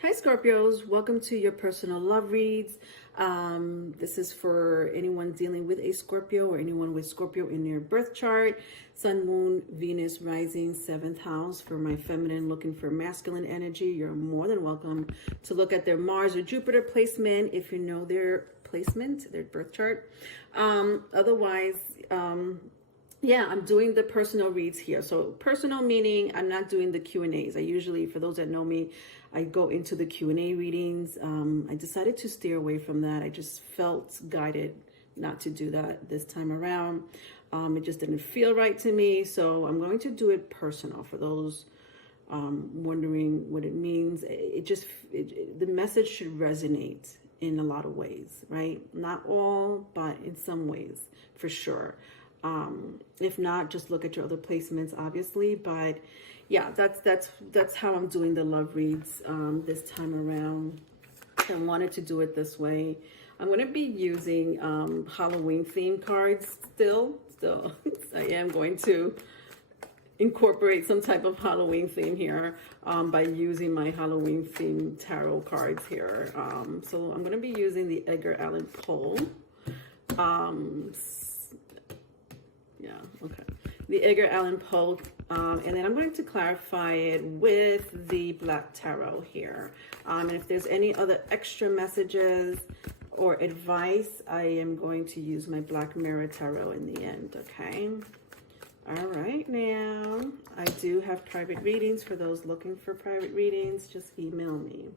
Hi Scorpios, welcome to your personal love reads. This is for anyone dealing with a Scorpio or anyone with Scorpio in their birth chart. Sun, Moon, Venus, Rising, 7th house. For my feminine looking for masculine energy, you're more than welcome to look at their Mars or Jupiter placement if you know their placement, their birth chart. Otherwise, yeah, I'm doing the personal reads here. So personal meaning I'm not doing the Q&As. I usually, for those that know me, I go into the Q&A readings. I decided to steer away from that. I just felt guided not to do that this time around. It just didn't feel right to me. So I'm going to do it personal for those wondering what it means. The message should resonate in a lot of ways, right? Not all, but in some ways, for sure. If not, just look at your other placements, obviously. But yeah, that's how I'm doing the love reads this time around. I wanted to do it this way. I'm going to be using Halloween themed cards still. I am going to incorporate some type of Halloween theme here by using my Halloween themed tarot cards here. So I'm going to be using the Edgar Allan Poe. Yeah, okay. The Edgar Allan Poe, and then I'm going to clarify it with the Black Tarot here. And if there's any other extra messages or advice, I am going to use my Black Mirror Tarot in the end, okay? All right, now, I do have private readings. For those looking for private readings, just email me.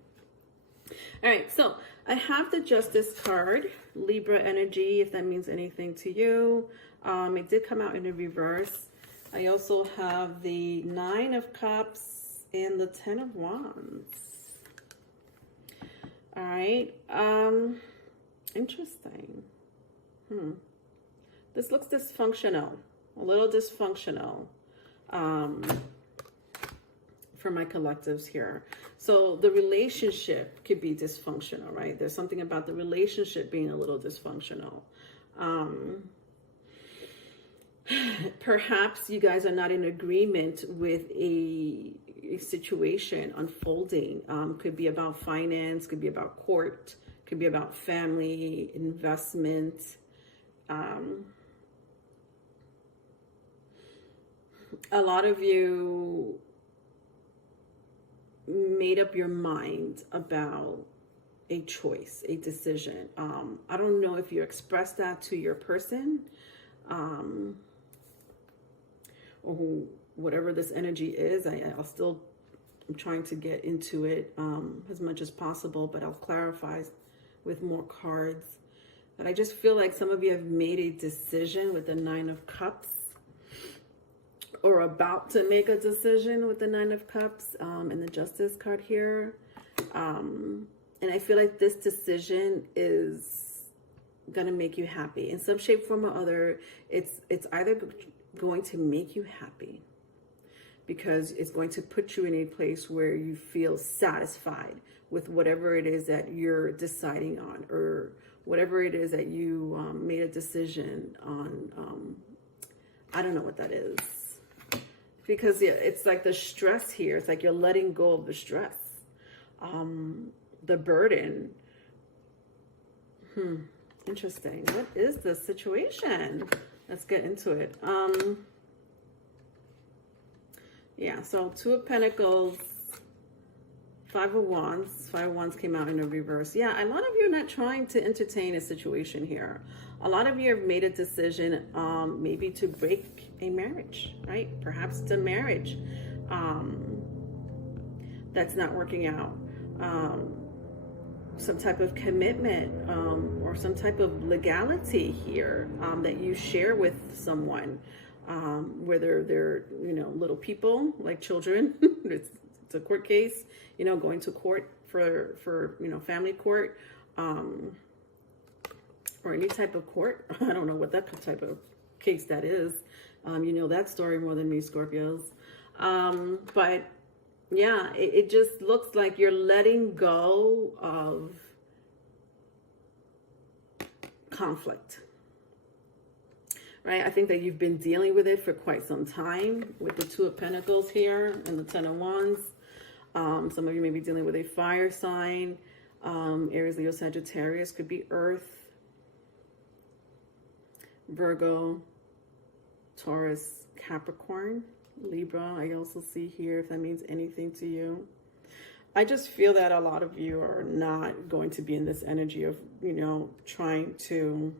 All right, so I have the Justice card, Libra energy, if that means anything to you. It did come out in the reverse. I also have the 9 of Cups and the 10 of Wands. All right, interesting. This looks dysfunctional, a little dysfunctional for my collectives here. So the relationship could be dysfunctional, right? There's something about the relationship being a little dysfunctional. Perhaps you guys are not in agreement with a situation unfolding. Could be about finance, could be about court, could be about family, investment. A lot of you made up your mind about a choice, a decision. I don't know if you expressed that to your person, or whatever this energy is. I'm trying to get into it as much as possible, but I'll clarify with more cards. But I just feel like some of you have made a decision with the 9 of Cups, or about to make a decision with the 9 of Cups and the Justice card here. And I feel like this decision is gonna make you happy in some shape, form, or other. It's either going to make you happy because it's going to put you in a place where you feel satisfied with whatever it is that you're deciding on, or whatever it is that you made a decision on. I don't know what that is, because yeah, it's like the stress here. It's like you're letting go of the stress, the burden. Interesting. What is the situation? Let's get into it. Yeah, so 2 of Pentacles, 5 of Wands. 5 of Wands came out in a reverse. Yeah, a lot of you are not trying to entertain a situation here. A lot of you have made a decision maybe to break a marriage, right? Perhaps it's a marriage that's not working out. Some type of commitment or some type of legality here that you share with someone, whether they're, little people like children. It's a court case, going to court for family court, or any type of court. I don't know what that type of case that is. You know that story more than me, Scorpios. But yeah, it just looks like you're letting go of conflict, right? I think that you've been dealing with it for quite some time with the 2 of Pentacles here and the 10 of Wands. Some of you may be dealing with a fire sign. Aries, Leo, Sagittarius, could be Earth, Virgo, Taurus, Capricorn, Libra. I also see here if that means anything to you. I just feel that a lot of you are not going to be in this energy of, you know, trying to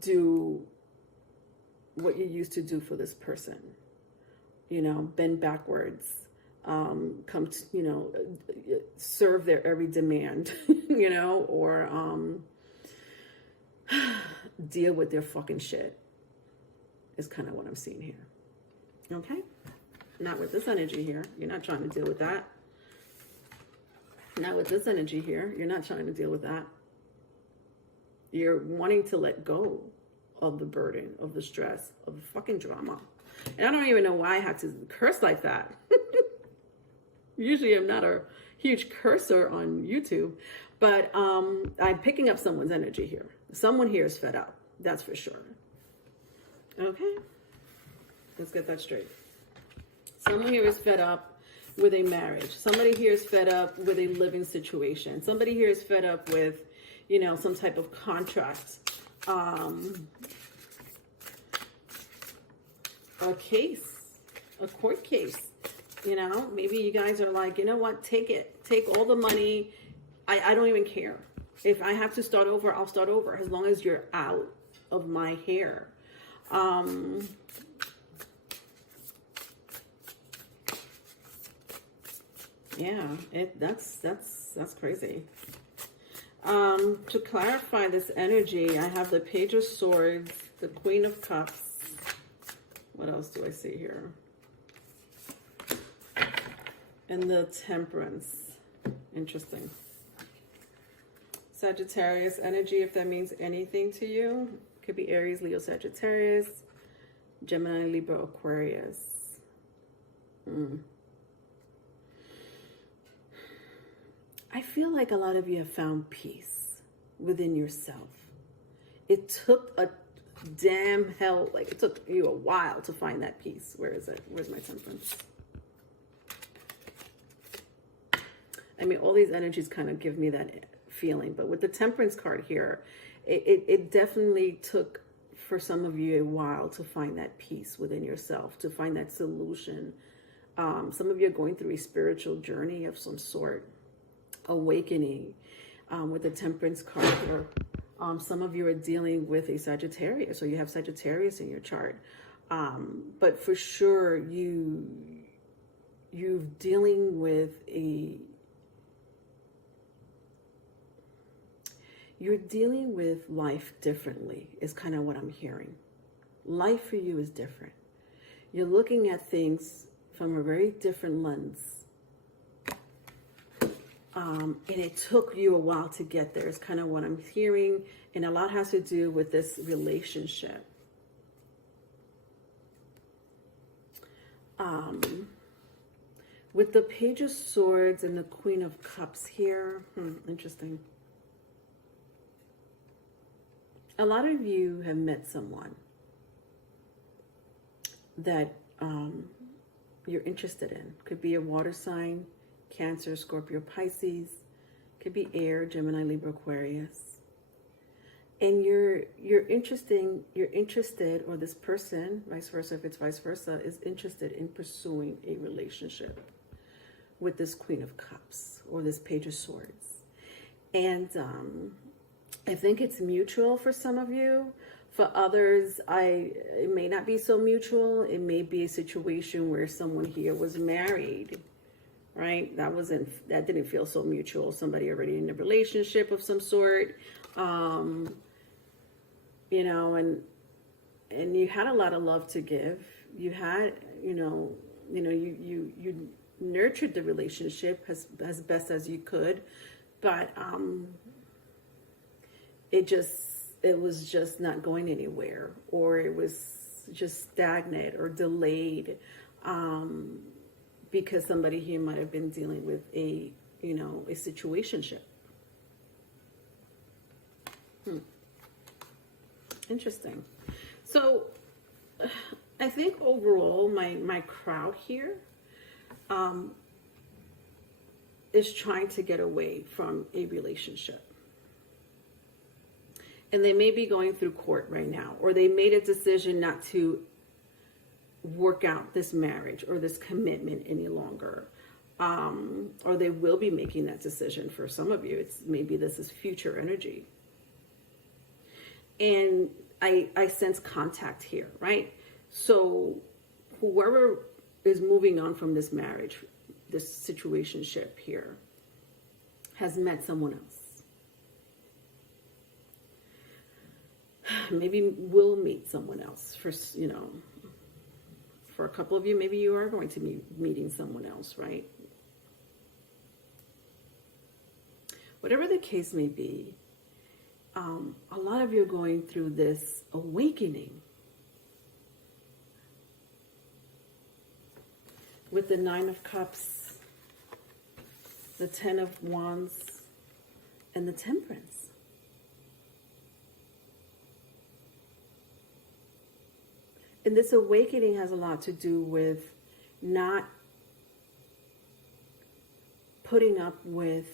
do what you used to do for this person. You know, bend backwards, come to, you know, serve their every demand, you know, or deal with their fucking shit is kind of what I'm seeing here. Okay? Not with this energy here. You're not trying to deal with that. Not with this energy here. You're not trying to deal with that. You're wanting to let go of the burden, of the stress, of the fucking drama. And I don't even know why I had to curse like that. Usually I'm not a huge cursor on YouTube, but I'm picking up someone's energy here. Someone here is fed up. That's for sure. Okay. Let's get that straight. Someone here is fed up with a marriage. Somebody here is fed up with a living situation. Somebody here is fed up with, you know, some type of contract. A case, a court case. You know, maybe you guys are like, you know what, take it. Take all the money. I don't even care. If I have to start over, I'll start over. As long as you're out of my hair. Yeah, that's crazy. To clarify this energy, I have the Page of Swords, the Queen of Cups. What else do I see here? And the Temperance. Interesting. Sagittarius energy, if that means anything to you. Could be Aries, Leo, Sagittarius, Gemini, Libra, Aquarius. I feel like a lot of you have found peace within yourself. It took a damn hell, like it took you a while to find that peace. Where is it? Where's my Temperance? I mean, all these energies kind of give me that feeling, but with the Temperance card here, it definitely took for some of you a while to find that peace within yourself, to find that solution. Some of you are going through a spiritual journey of some sort, awakening with the Temperance card here. Some of you are dealing with a Sagittarius, so you have Sagittarius in your chart. But for sure, you're dealing with you're dealing with life differently is kind of what I'm hearing. Life for you is different. You're looking at things from a very different lens. And it took you a while to get there is kind of what I'm hearing. And a lot has to do with this relationship. With the Page of Swords and the Queen of Cups here. Interesting. A lot of you have met someone that you're interested in. Could be a water sign, Cancer, Scorpio, Pisces. Could be air, Gemini, Libra, Aquarius. And you're interested, or this person, vice versa, if it's vice versa, is interested in pursuing a relationship with this Queen of Cups or this Page of Swords. And I think it's mutual for some of you. For others, it may not be so mutual. It may be a situation where someone here was married, right? That didn't feel so mutual. Somebody already in a relationship of some sort, you know, and you had a lot of love to give. You had, you nurtured the relationship as best as you could, but it was just not going anywhere, or it was just stagnant or delayed, because somebody here might have been dealing with a situationship. Interesting. So I think overall my crowd here, is trying to get away from a relationship. And they may be going through court right now, or they made a decision not to work out this marriage or this commitment any longer. Or they will be making that decision. For some of you, it's maybe this is future energy. And I sense contact here, right? So whoever is moving on from this marriage, this situationship here, has met someone else. Maybe will meet someone else. For, you know, for a couple of you, maybe you are going to be meeting someone else, right? Whatever the case may be, a lot of you are going through this awakening. With the 9 of Cups, the 10 of Wands, and the Temperance. And this awakening has a lot to do with not putting up with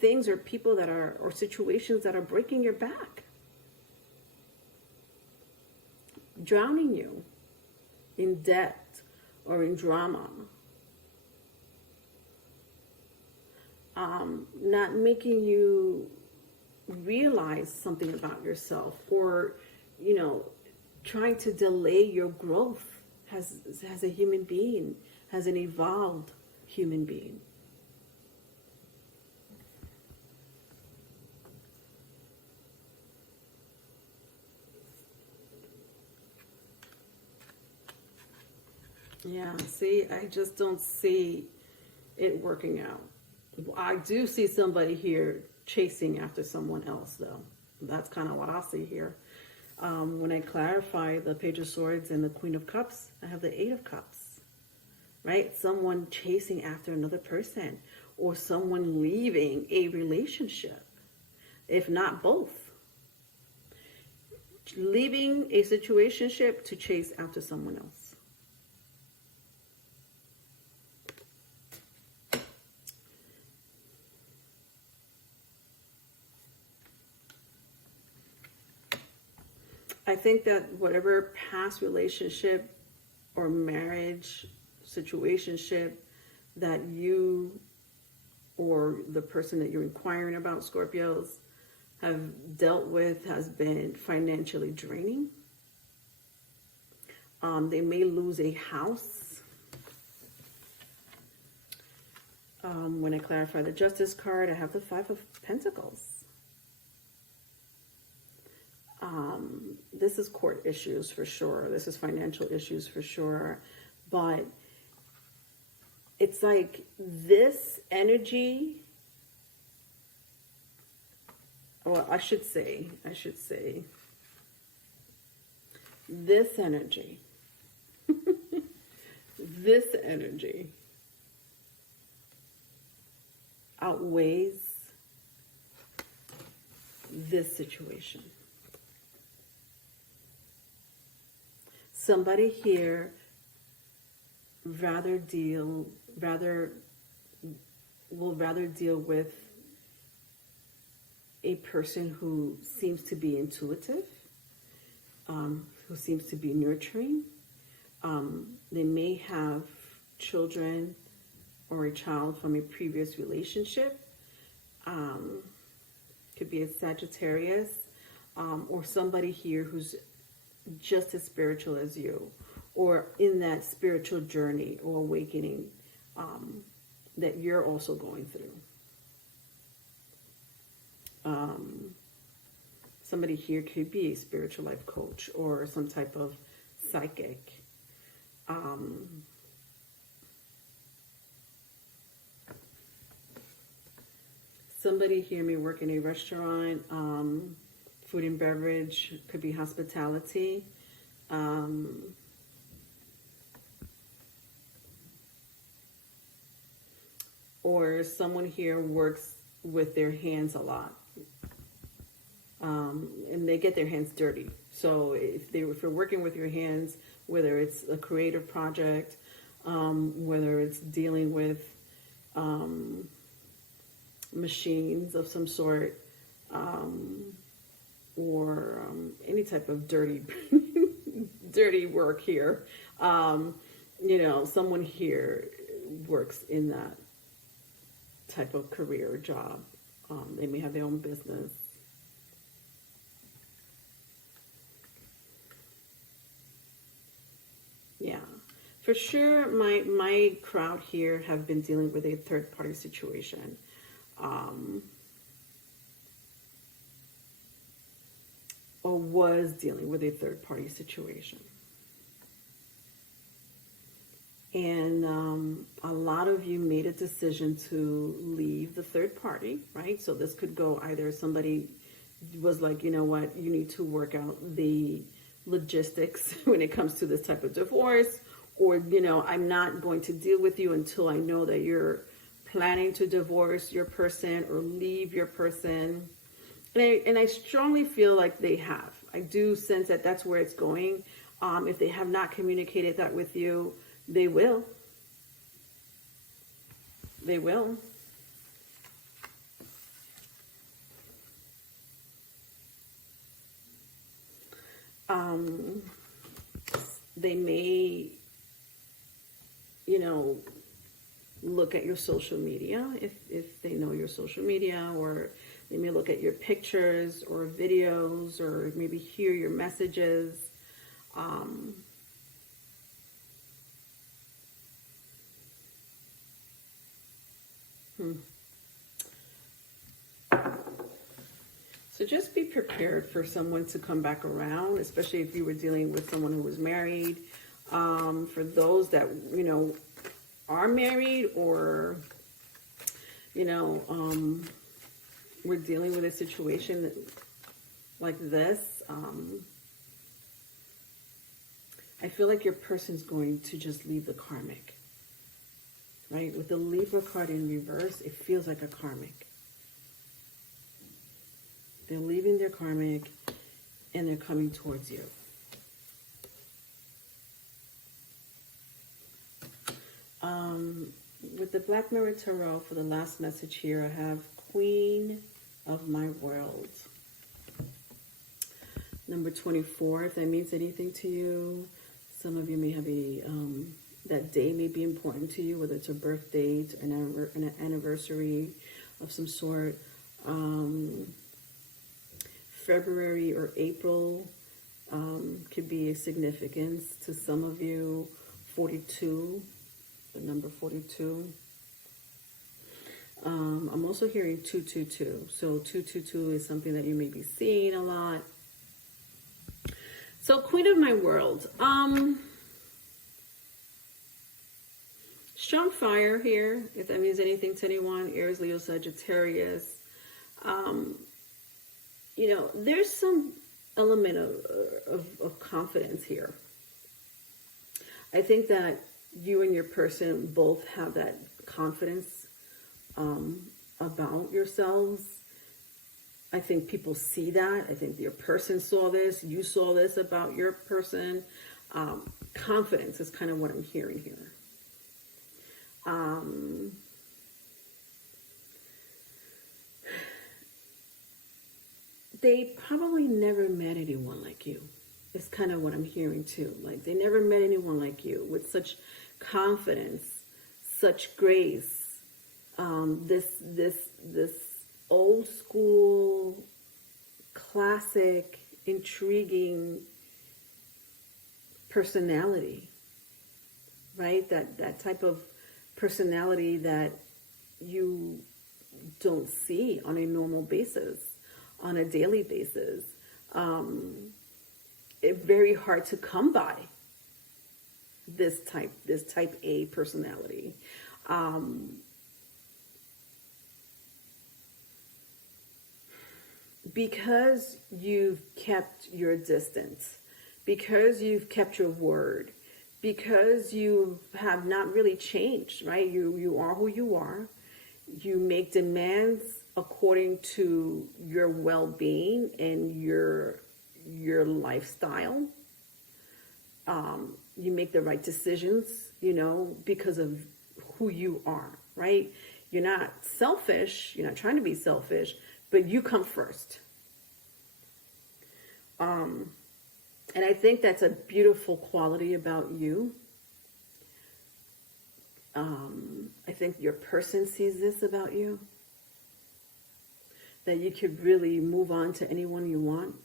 things or people that are, or situations that are breaking your back, drowning you in debt or in drama, not making you realize something about yourself, or, you know, trying to delay your growth as a human being, as an evolved human being. Yeah, see, I just don't see it working out. I do see somebody here chasing after someone else, though. That's kind of what I see here. When I clarify the Page of Swords and the Queen of Cups, I have the 8 of Cups, right? Someone chasing after another person, or someone leaving a relationship, if not both. Leaving a situationship to chase after someone else. I think that whatever past relationship or marriage situationship that you or the person that you're inquiring about, Scorpios, have dealt with has been financially draining. They may lose a house. When I clarify the Justice card, I have the 5 of Pentacles. This is court issues for sure. This is financial issues for sure. But it's like this energy, well, I should say, this energy, this energy outweighs this situation. Somebody here will rather deal with a person who seems to be intuitive, who seems to be nurturing. They may have children or a child from a previous relationship. Could be a Sagittarius, or somebody here who's just as spiritual as you, or in that spiritual journey or awakening that you're also going through. Somebody here could be a spiritual life coach or some type of psychic. Somebody here may work in a restaurant, food and beverage, could be hospitality. Or someone here works with their hands a lot. And they get their hands dirty. So if you're working with your hands, whether it's a creative project, whether it's dealing with machines of some sort, or any type of dirty dirty work here. You know, someone here works in that type of career or job. They may have their own business. Yeah, for sure. My crowd here have been dealing with a third party situation. Or was dealing with a third party situation. And a lot of you made a decision to leave the third party, right? So this could go either somebody was like, you know what, you need to work out the logistics when it comes to this type of divorce, or, you know, I'm not going to deal with you until I know that you're planning to divorce your person or leave your person. And I strongly feel like they have. I do sense that that's where it's going. If they have not communicated that with you, they will. They will. They may, you know, look at your social media if they know your social media, or they may look at your pictures or videos, or maybe hear your messages. So just be prepared for someone to come back around, especially if you were dealing with someone who was married. For those that, you know, are married, or, you know, we're dealing with a situation like this, I feel like your person's going to just leave the karmic, right? With the Libra card in reverse, it feels like a karmic. They're leaving their karmic and they're coming towards you. With the Black Mirror Tarot, for the last message here, I have Queen of My World. Number 24, if that means anything to you. Some of you may have that day may be important to you, whether it's a birth date, an anniversary of some sort. February or April could be a significance to some of you. 42, the number 42. I'm also hearing 222. So 222 is something that you may be seeing a lot. So Queen of My World. Strong fire here, if that means anything to anyone. Aries, Leo, Sagittarius. You know, there's some element of confidence here. I think that you and your person both have that confidence about yourselves. I think people see that. I think your person saw this. You saw this about your person. Confidence is kind of what I'm hearing here. They probably never met anyone like you. It's kind of what I'm hearing too. Like, they never met anyone like you with such confidence, such grace. This old school, classic, intriguing personality, right? That type of personality that you don't see on a normal basis, on a daily basis. It's very hard to come by this type A personality. Because you've kept your distance, because you've kept your word, because you have not really changed, right? You are who you are. You make demands according to your well-being and your lifestyle. You make the right decisions, you know, because of who you are, right? You're not selfish. You're not trying to be selfish, but you come first. And I think that's a beautiful quality about you. I think your person sees this about you, that you could really move on to anyone you want.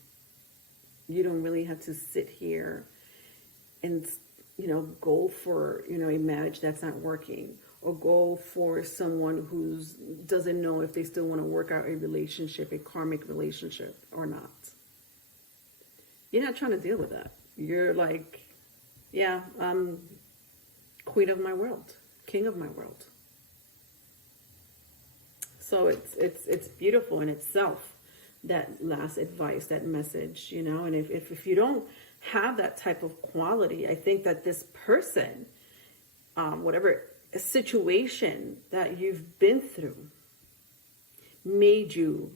You don't really have to sit here and, you know, go for, you know, a marriage that's not working, or go for someone who doesn't know if they still want to work out a relationship, a karmic relationship or not. You're not trying to deal with that. You're like, yeah, I'm queen of my world, king of my world. So it's beautiful in itself, that last advice, that message, you know. And if you don't have that type of quality, I think that this person, whatever situation that you've been through, made you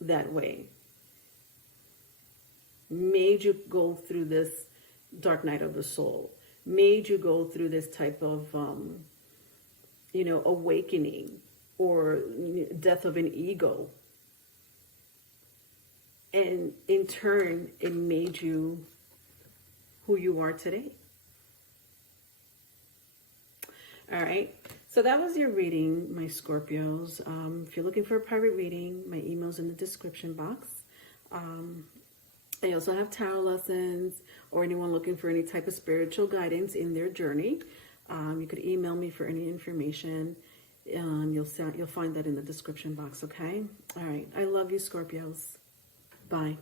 that way, made you go through this dark night of the soul, made you go through this type of, you know, awakening, or death of an ego. And in turn, it made you who you are today. All right. So that was your reading, my Scorpios. If you're looking for a private reading, my email's in the description box. I also have tarot lessons, or anyone looking for any type of spiritual guidance in their journey. You could email me for any information. You'll find that in the description box, okay? All right. I love you, Scorpios. Bye.